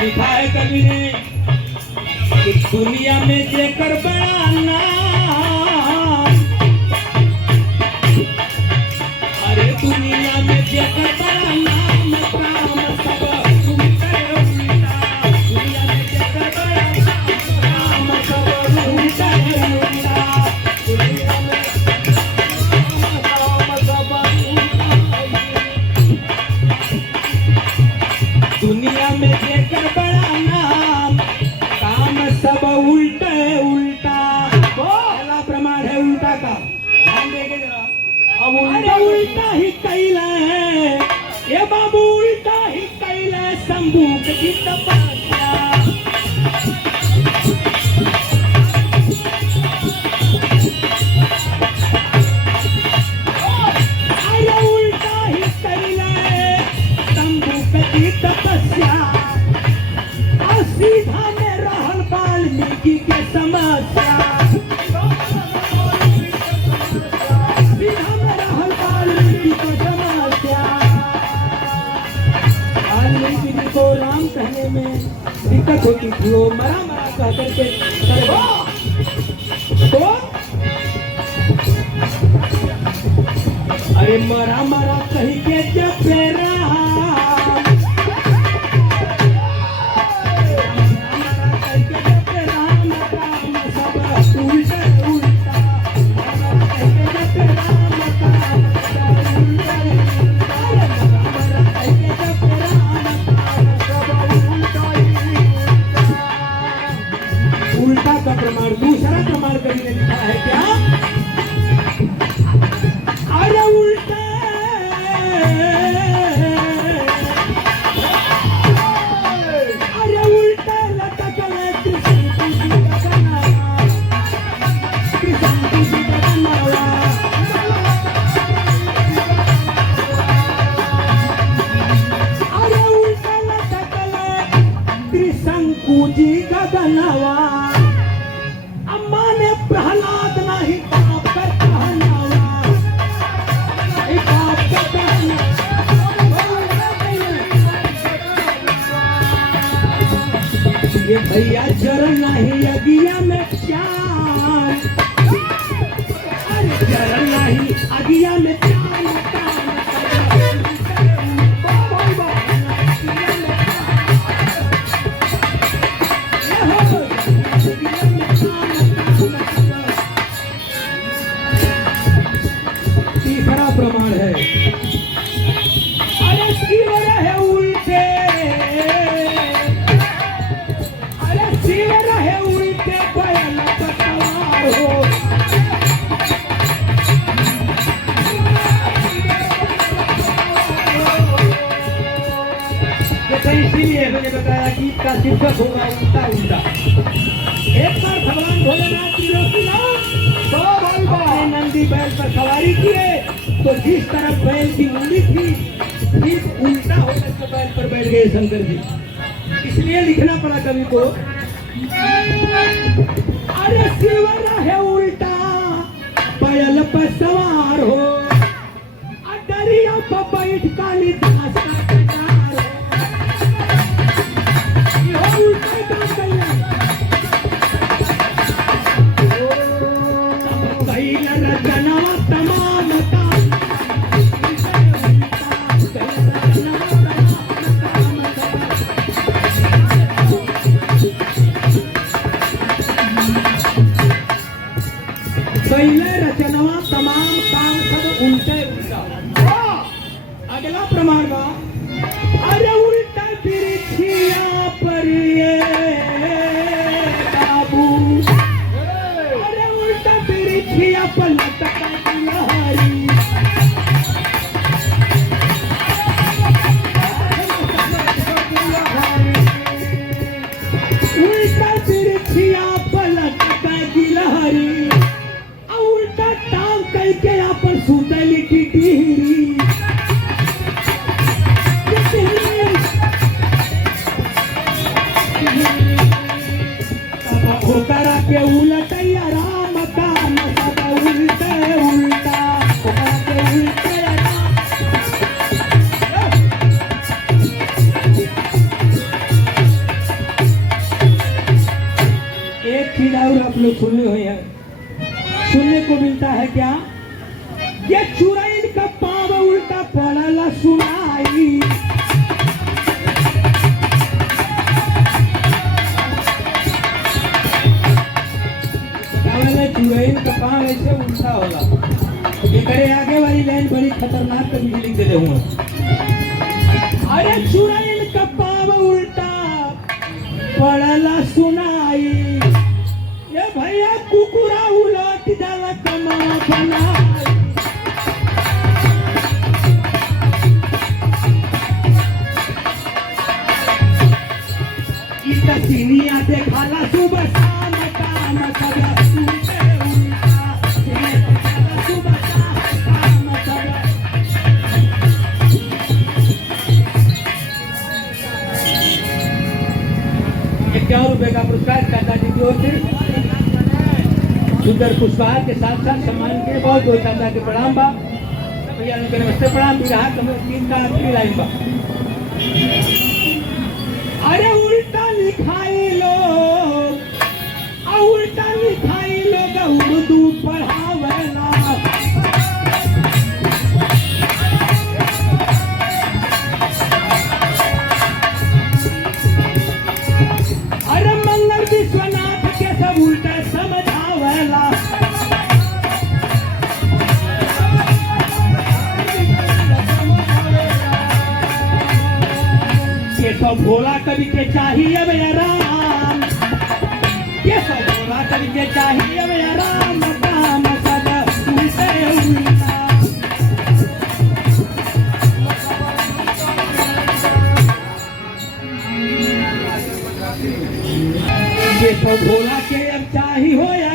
लिखा है कवि ने कि दुनिया में जेकर बड़ा नाम, अरे दुनिया में जेकर बड़ा नाम काम सब उल्टा उल्टा, दुनिया में जेकर बड़ा नाम सब उल्टा उल्टा, दुनिया में काम सब उल्टा, दुनिया में जेकर बड़ा नाम काम सब उल्टा उल्टा। पहला प्रमाण है उल्टा का, ध्यान देंगे जरा। अब उल्टा ही कैला है ये बाबू, उल्टा ही कैला शंभू की तपस्या। अरे उल्टा ही कैला शंभू की तपस्या, और सीधा में रहल वाल्मीकि के समस्या। को राम कहने में दिक्कत होती थी, वो मरा मरा कह करके तो अरे मरा मरा कही के जब रहा, उल्टा का प्रमाण। दूसरा प्रमाण कवि ने लिखा है क्या, अरे उल्टा लटकल कृष्ण अरे उल्टा लटकल त्रिशंकु जी गगनवा। अम्मा ने प्रहलाद नहीं बाप का कहनावा, बाप का ये भैया जर नहीं अगिया में चान, अरे जर नहीं अगिया में चान। तीसरा प्रमाण है, अरे शिव रहे उल्टे, अरे शिव रहे उल्टे बैल पर सवार हो। इसीलिए मैंने बताया कि इसका शीर्षक होगा उल्टा उल्टा। एक बार भगवान भोलेनाथ नंदी बैल पर सवारी किए तो जिस तरफ बैल की मुंडी थी ठीक उल्टा होकर के बैल पर बैठ गए शंकर जी। इसलिए लिखना पड़ा कवि को, अरे शिव रहे उल्टा बैल पर सवार हो, डरिया पर बैठ कालिदास का कटार हो। उल्टा काम करना रचनावा तमाम पहले रचनावा तमाम काम सब उल्टे उल्टा। अगला प्रमाण बा, अरे उल्टा बिरछिया पर ये बाबू, अरे उल्टा बिरछिया पर लटका लहरी। उल्टा बिरछिया पर लटका लहरी, उल्टा टांग करके यहाँ पर सुतली की टिहरी। ओकरा के उलटैया राम काम सब उल्टे उल्टा, ओकरा के उल्टे राम। लोग सुनने हुए हैं, सुनने को मिलता है क्या, ये चुड़ैल का पाँव उल्टा पड़ला सुनाई। चुड़ैल का पाँव ऐसे उल्टा होला। एकरे आगे वाली लाइन बड़ी खतरनाक कभी लिख दे हूँ। अरे चुड़ैल का पाँव उल्टा पड़ला सुनाई, ये भैया कुकुरा उलट जाला कमावा बनाई। इतना चीनिया देखाला सुबह शाम काम सब उल्टे उल्टा, सुबह शाम काम सब। ₹51 का पुरस्कार दादाजी की ओर से सुंदर पुष्पहार के साथ साथ सम्मान के बहुत बहुत चाचा के प्रणाम बा। भैया नमस्ते प्रणाम। बिरहा तीन का आखिरी लाइन बा। अरे उल्टा लिखाई लोग, उल्टा लिखाई लोग उर्दू पढ़ावेला। अरे मंगल विश्वनाथ के सब उल्टा समझावेला। ये सब भोला कवि के चाहिए अब राम, ये सब भोला कवि के चाहिए अब राम, काम सब उल्टे उल्टा। ये सब भोला के अब चाहिए हो या